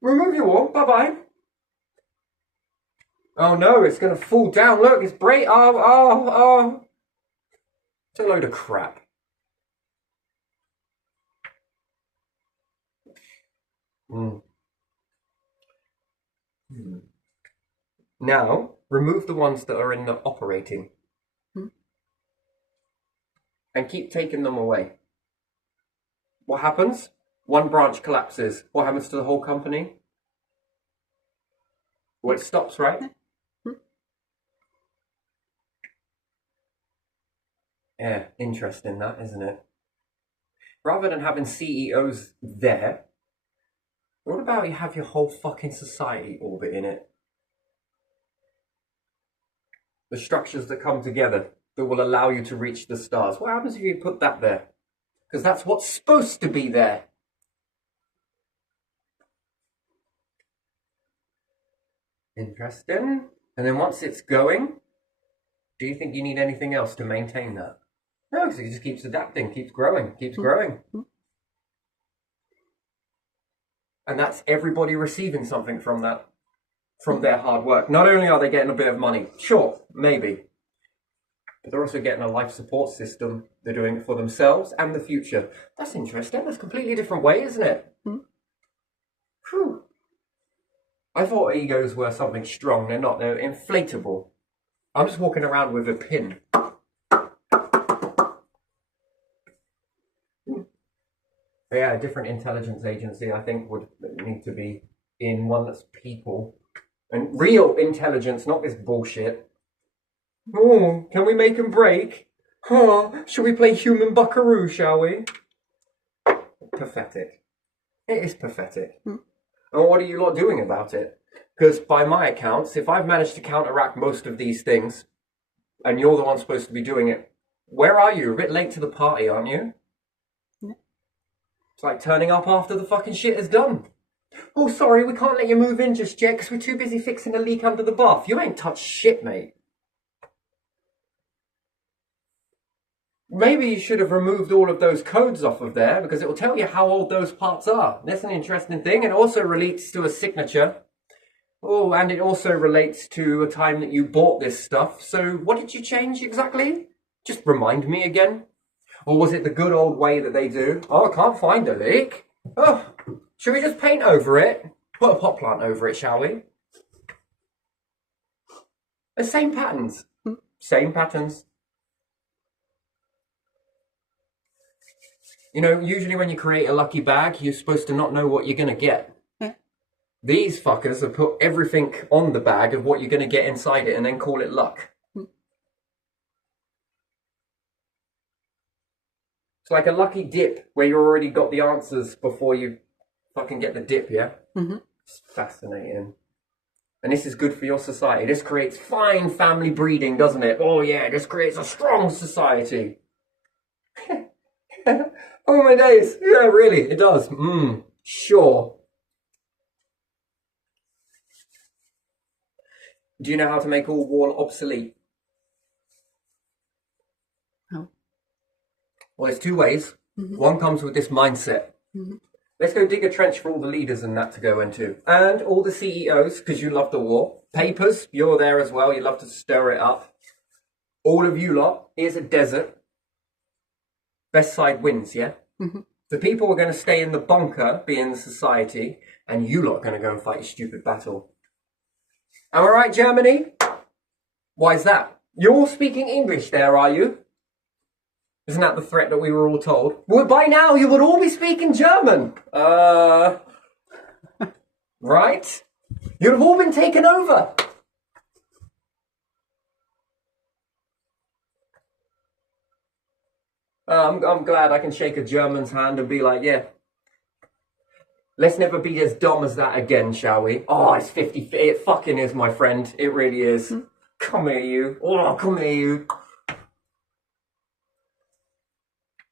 Remove you all. Bye-bye. Oh no, it's going to fall down. Look, it's break. Oh. It's a load of crap. Now, remove the ones that are in the operating. And keep taking them away. What happens? One branch collapses. What happens to the whole company? Well, it stops, right? Yeah, interesting that, isn't it? Rather than having CEOs there, what about you have your whole fucking society orbiting it? The structures that come together that will allow you to reach the stars. What happens if you put that there? Because that's what's supposed to be there. Interesting. And then once it's going, do you think you need anything else to maintain that? No, because it just keeps adapting, keeps growing, keeps growing. And that's everybody receiving something from that, from their hard work. Not only are they getting a bit of money, sure, maybe, but they're also getting a life support system. They're doing it for themselves and the future. That's interesting. That's a completely different way, isn't it? Whew. I thought egos were something strong. They're not. They're inflatable. I'm just walking around with a pin. Yeah, a different intelligence agency, I think, would need to be in one that's people. And real intelligence, not this bullshit. Oh, can we make them break? Huh? Shall we play human buckaroo, shall we? Pathetic. It is pathetic. And what are you lot doing about it? Because by my accounts, if I've managed to counteract most of these things, and you're the one supposed to be doing it, where are you? A bit late to the party, aren't you? It's like turning up after the fucking shit is done. Oh, sorry, we can't let you move in just yet because we're too busy fixing a leak under the bath. You ain't touched shit, mate. Maybe you should have removed all of those codes off of there because it will tell you how old those parts are. That's an interesting thing. It also relates to a signature. Oh, and it also relates to a time that you bought this stuff. So what did you change exactly? Just remind me again. Or was it the good old way that they do? Oh, I can't find a leak. Oh, should we just paint over it? Put a pot plant over it, shall we? The same patterns. Same patterns. You know, usually when you create a lucky bag, you're supposed to not know what you're going to get. Yeah. These fuckers have put everything on the bag of what you're going to get inside it and then call it luck. Mm. It's like a lucky dip where you already got the answers before you fucking get the dip, yeah? Mm-hmm. It's fascinating. And this is good for your society. This creates fine family breeding, doesn't it? Oh yeah, this creates a strong society. Oh my days. Yeah, really, it does. Sure. Do you know how to make all war obsolete? No. Well, there's two ways. Mm-hmm. One comes with this mindset. Mm-hmm. Let's go dig a trench for all the leaders and that to go into. And all the CEOs, because you love the war. Papers, you're there as well. You love to stir it up. All of you lot, here's a desert. Best side wins, yeah? Mm-hmm. The people are going to stay in the bunker, be in the society, and you lot are going to go and fight a stupid battle. Am I right, Germany? Why is that? You're all speaking English there, are you? Isn't that the threat that we were all told? Well, by now you would all be speaking German. Right? You'd have all been taken over. I'm glad I can shake a German's hand and be like, yeah. Let's never be as dumb as that again, shall we? Oh, it's 50. It fucking is, my friend. It really is. Come here, you. Oh, come here, you.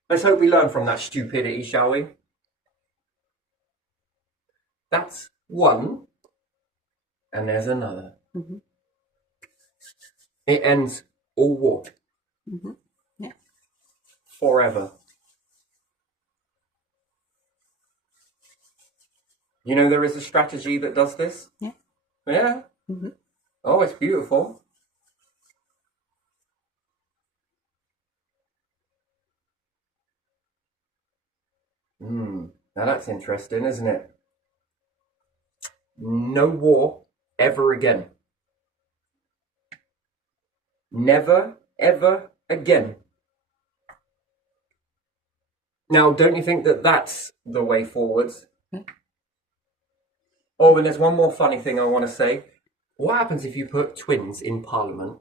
Let's hope we learn from that stupidity, shall we? That's one. And there's another. Mm-hmm. It ends all war. Mm-hmm. Yeah. Forever. You know there is a strategy that does this? Yeah. Yeah. Mm-hmm. Oh, it's beautiful. Now that's interesting, isn't it? No war ever again. Never, ever again. Now, don't you think that that's the way forwards? Oh, and there's one more funny thing I want to say. What happens if you put twins in Parliament?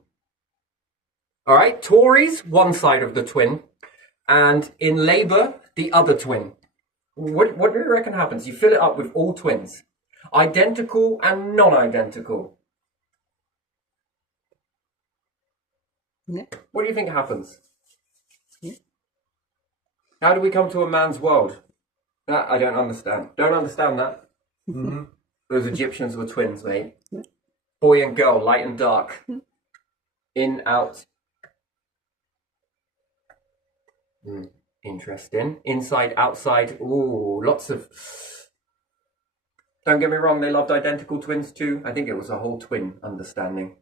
All right, Tories, one side of the twin, and in Labour, the other twin. What do you reckon happens? You fill it up with all twins. Identical and non-identical. Yeah. What do you think happens? Yeah. How do we come to a man's world? That I don't understand. Don't understand that. Mm-hmm. Those Egyptians were twins, mate. Yeah. Boy and girl, light and dark. In, out. Interesting. Inside, outside. Ooh, lots of... Don't get me wrong, they loved identical twins too. I think it was a whole twin understanding.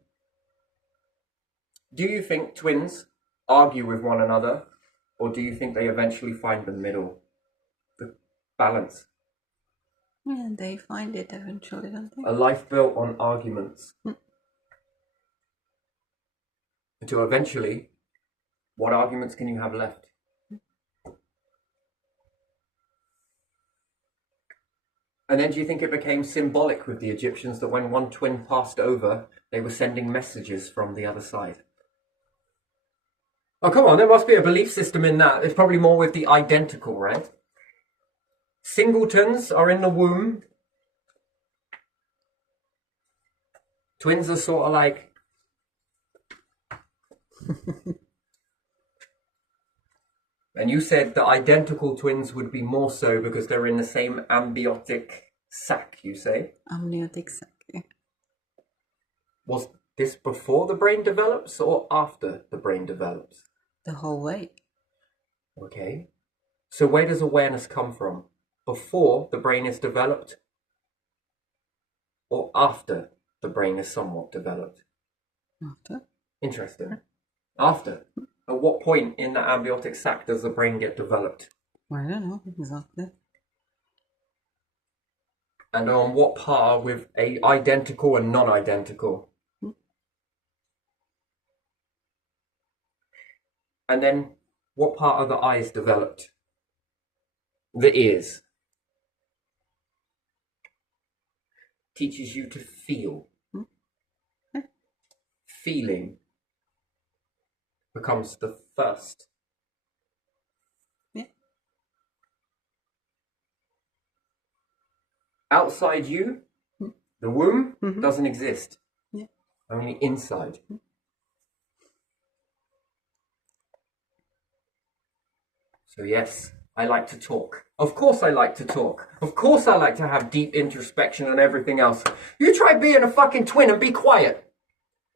Do you think twins argue with one another, or do you think they eventually find the middle, the balance? Yeah, they find it eventually, don't they? A life built on arguments. Until eventually, what arguments can you have left? And then do you think it became symbolic with the Egyptians that when one twin passed over, they were sending messages from the other side? Oh, come on, there must be a belief system in that. It's probably more with the identical, right? Singletons are in the womb. Twins are sort of like... And you said that identical twins would be more so because they're in the same amniotic sac, you say? Amniotic sac, yeah. Was this before the brain develops or after the brain develops? The whole way. Okay. So where does awareness come from? Before the brain is developed or after the brain is somewhat developed? After. Interesting. After. At what point in the amniotic sac does the brain get developed? I don't know exactly. And on what par with a identical and non-identical? And then what part of the eyes developed? The ears. Teaches you to feel. Feeling becomes the first. Yeah. Outside you, the womb Mhm. doesn't exist. Yeah. Only inside. So yes, I like to talk. Of course I like to talk. Of course I like to have deep introspection and everything else. You try being a fucking twin and be quiet.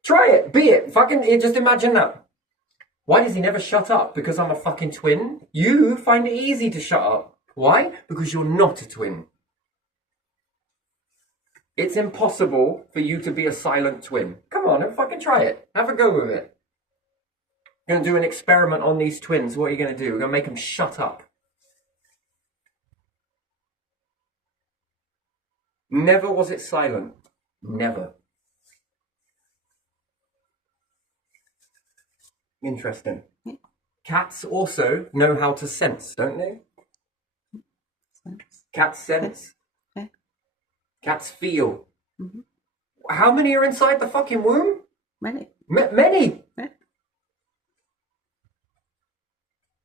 Try it. Be it. Fucking just imagine that. Why does he never shut up? Because I'm a fucking twin? You find it easy to shut up. Why? Because you're not a twin. It's impossible for you to be a silent twin. Come on and fucking try it. Have a go with it. You're going to do an experiment on these twins. What are you going to do? We're going to make them shut up. Never was it silent. Never. Interesting. Cats also know how to sense, don't they? Cats sense. Okay. Cats feel. Mhm. How many are inside the fucking womb? Many. Many. Yeah.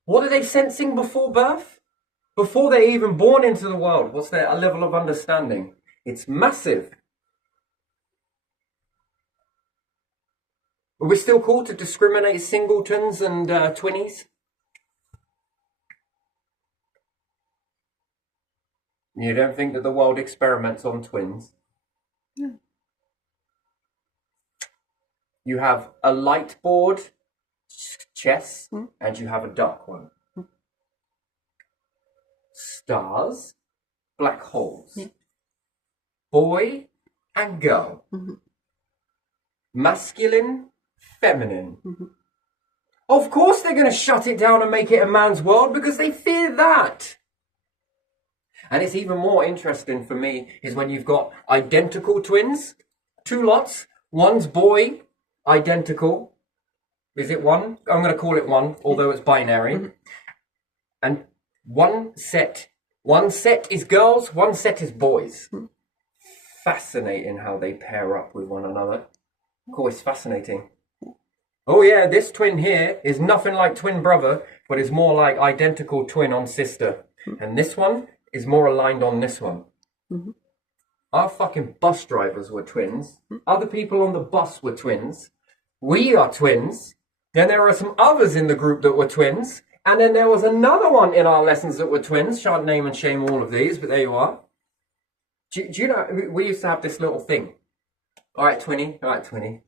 What are they sensing before birth? Before they're even born into the world, what's their level of understanding? It's massive. Are we still called to discriminate singletons and twinnies? You don't think that the world experiments on twins? Yeah. You have a light board chess and you have a dark one. Stars, black holes. Yeah. Boy and girl. Mhm. Masculine, feminine. Mhm. Of course they're going to shut it down and make it a man's world because they fear that. And it's even more interesting for me is when you've got identical twins, two lots, one's boy, identical. Is it one? I'm going to call it one, although it's binary. And one set is girls, one set is boys. Fascinating how they pair up with one another. Of course, fascinating. Oh yeah, this twin here is nothing like twin brother, but is more like identical twin on sister. And this one is more aligned on this one. Mhm. Our fucking bus drivers were twins. Other people on the bus were twins. We are twins. Then there are some others in the group that were twins. And then there was another one in our lessons that were twins. Shan't name and shame all of these, but there you are. Do you know, we used to have this little thing. All right, twinny. All right, twinny.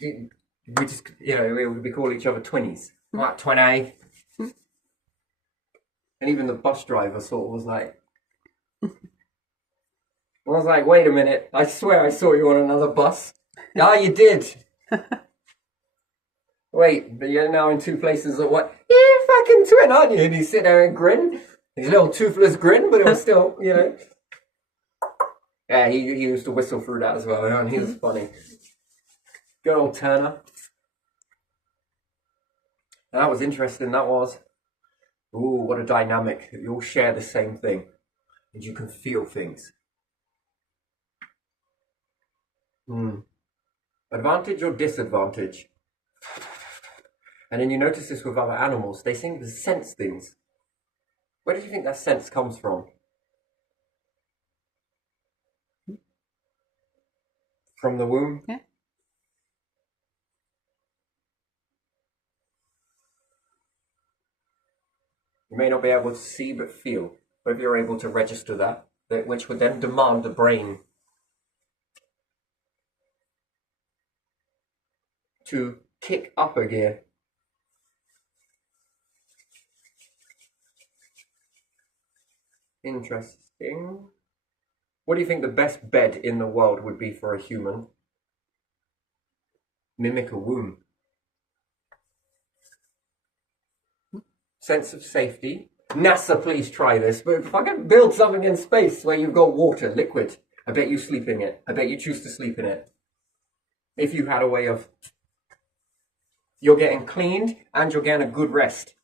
We just, we call each other twinnies. All right, twinny. And even the bus driver sort of was like, I was like, wait a minute. I swear I saw you on another bus. Ah, you did. Wait, but you're now in two places at what? You're fucking twin, aren't you? And you sit there and grin. His little toothless grin, but it was still, Yeah, he used to whistle through that as well, and he was funny. Good old Turner. And that was interesting, that was. Ooh, what a dynamic. You all share the same thing. And you can feel things. Advantage or disadvantage? And then you notice this with other animals. They seem to sense things. Where do you think that sense comes from? From the womb? Yeah. You may not be able to see but feel. But if you're able to register that, which would then demand the brain to kick up a gear. Interesting. What do you think the best bed in the world would be for a human? Mimic a womb. Sense of safety. NASA, please try this. But fucking build something in space where you've got water, liquid. I bet you sleep in it. I bet you choose to sleep in it. If you had a way of... You're getting cleaned and you're getting a good rest.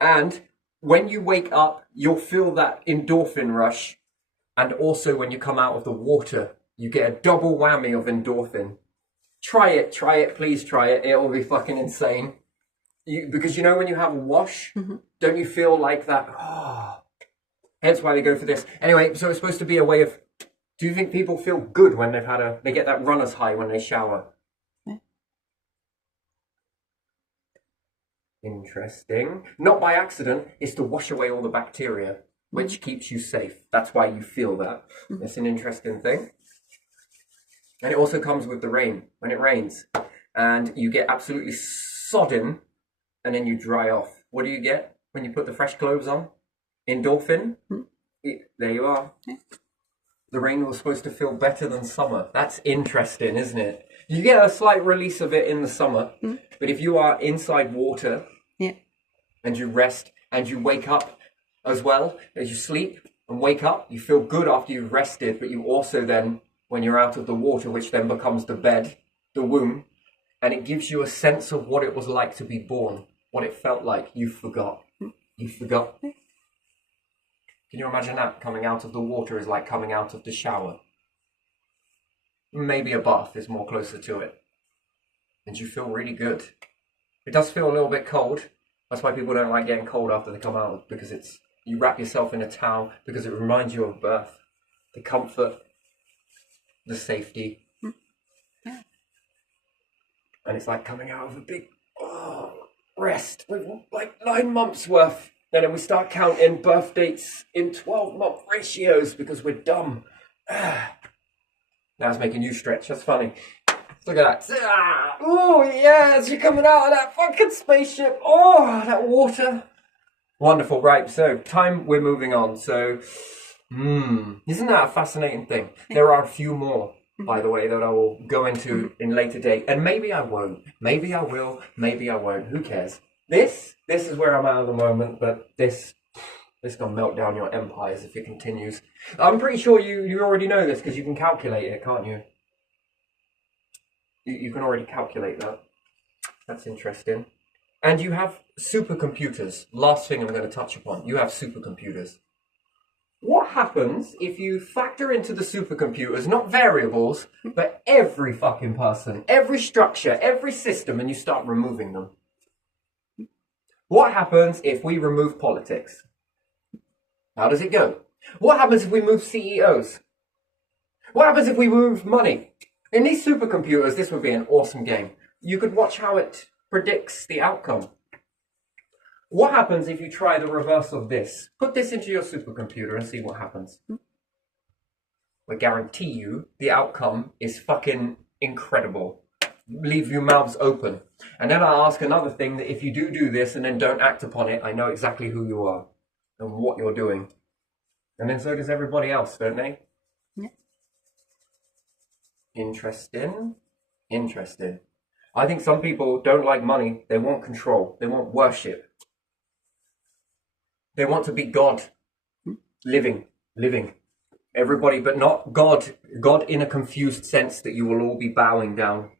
And when you wake up, you'll feel that endorphin rush. And also when you come out of the water, you get a double whammy of endorphin. Try it, please try it. It will be fucking insane. Because you know when you have a wash, don't you feel like that? Oh. Hence why they go for this. Anyway, so it's supposed to be a way of... Do you think people feel good when they get that runner's high when they shower? Yeah. Interesting. Not by accident. It's to wash away all the bacteria, which keeps you safe. That's why you feel that. It's an interesting thing. And it also comes with the rain. When it rains and you get absolutely sodden and then you dry off. What do you get when you put the fresh clothes on? Endorphin. There you are. Yeah. The rain was supposed to feel better than summer. That's interesting, isn't it? You get a slight release of it in the summer, but if you are inside water and you rest and you wake up as well, as you sleep and wake up, you feel good after you've rested, but you also then, when you're out of the water, which then becomes the bed, the womb, and it gives you a sense of what it was like to be born, what it felt like. You forgot. You forgot. Can you imagine that? Coming out of the water is like coming out of the shower. Maybe a bath is more closer to it. And you feel really good. It does feel a little bit cold. That's why people don't like getting cold after they come out, because you wrap yourself in a towel, because it reminds you of birth. The comfort, the safety. Yeah. And it's like coming out of a big rest with like 9 months worth. And then we start counting birth dates in 12-month ratios because we're dumb. Now it's making you stretch. That's funny. Look at that. Oh, yes, you're coming out of that fucking spaceship. Oh, that water. Wonderful. Right, so we're moving on. So, isn't that a fascinating thing? There are a few more, by the way, that I will go into in later date. And maybe I won't. Maybe I will. Maybe I won't. Who cares? This is where I'm at the moment, but this gonna melt down your empires if it continues. I'm pretty sure you already know this because you can calculate it, can't you? You can already calculate that. That's interesting. And you have supercomputers. Last thing I'm going to touch upon. You have supercomputers. What happens if you factor into the supercomputers, not variables, but every fucking person, every structure, every system, and you start removing them? What happens if we remove politics? How does it go? What happens if we move CEOs? What happens if we move money? In these supercomputers, this would be an awesome game. You could watch how it predicts the outcome. What happens if you try the reverse of this? Put this into your supercomputer and see what happens. I guarantee you the outcome is fucking incredible. Leave your mouths open. And then I ask another thing, that if you do this and then don't act upon it, I know exactly who you are and what you're doing. And then so does everybody else, don't they? Yeah. Interesting. I think some people don't like money. They want control. They want worship. They want to be God. Living. Everybody, but not God. God in a confused sense that you will all be bowing down.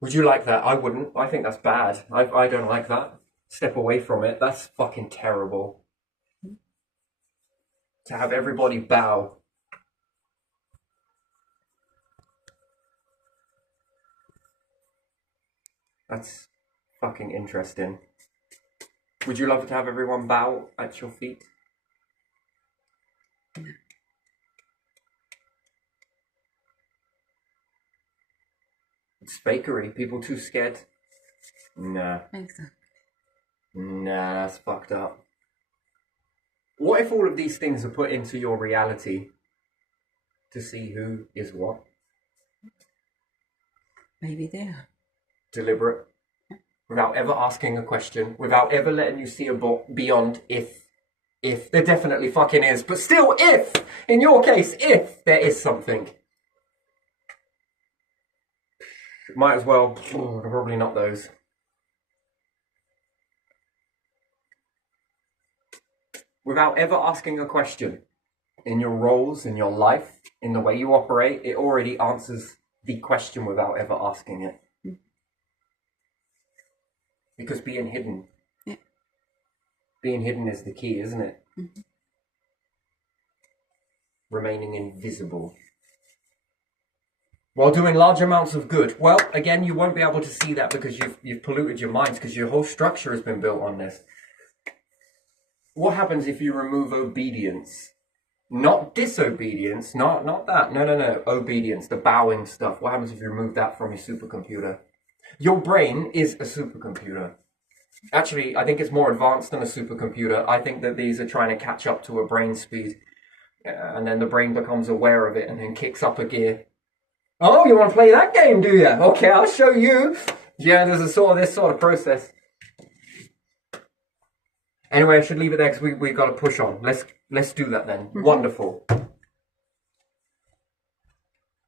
Would you like that? I wouldn't. I think that's bad. I don't like that. Step away from it. That's fucking terrible. To have everybody bow. That's fucking interesting. Would you love to have everyone bow at your feet? It's fakery. People too scared. Nah. Exactly. Nah, that's fucked up. What if all of these things are put into your reality to see who is what? Maybe they are. Deliberate. Without ever asking a question. Without ever letting you see beyond if. There definitely fucking is. But still, if. In your case, if there is something. Might as well. Probably not those. Without ever asking a question, in your roles, in your life, in the way you operate, it already answers the question without ever asking it. Because being hidden. Yeah. Being hidden is the key, isn't it? Mm-hmm. Remaining invisible. While doing large amounts of good. Well, again, you won't be able to see that because you've polluted your minds, because your whole structure has been built on this. What happens if you remove obedience? Not disobedience, not that. No. Obedience, the bowing stuff. What happens if you remove that from your supercomputer? Your brain is a supercomputer. Actually, I think it's more advanced than a supercomputer. I think that these are trying to catch up to a brain speed. And then the brain becomes aware of it and then kicks up a gear. Oh, you want to play that game, do you? Okay, I'll show you. Yeah, there's this sort of process. Anyway, I should leave it there because we've got to push on. Let's do that then. Wonderful.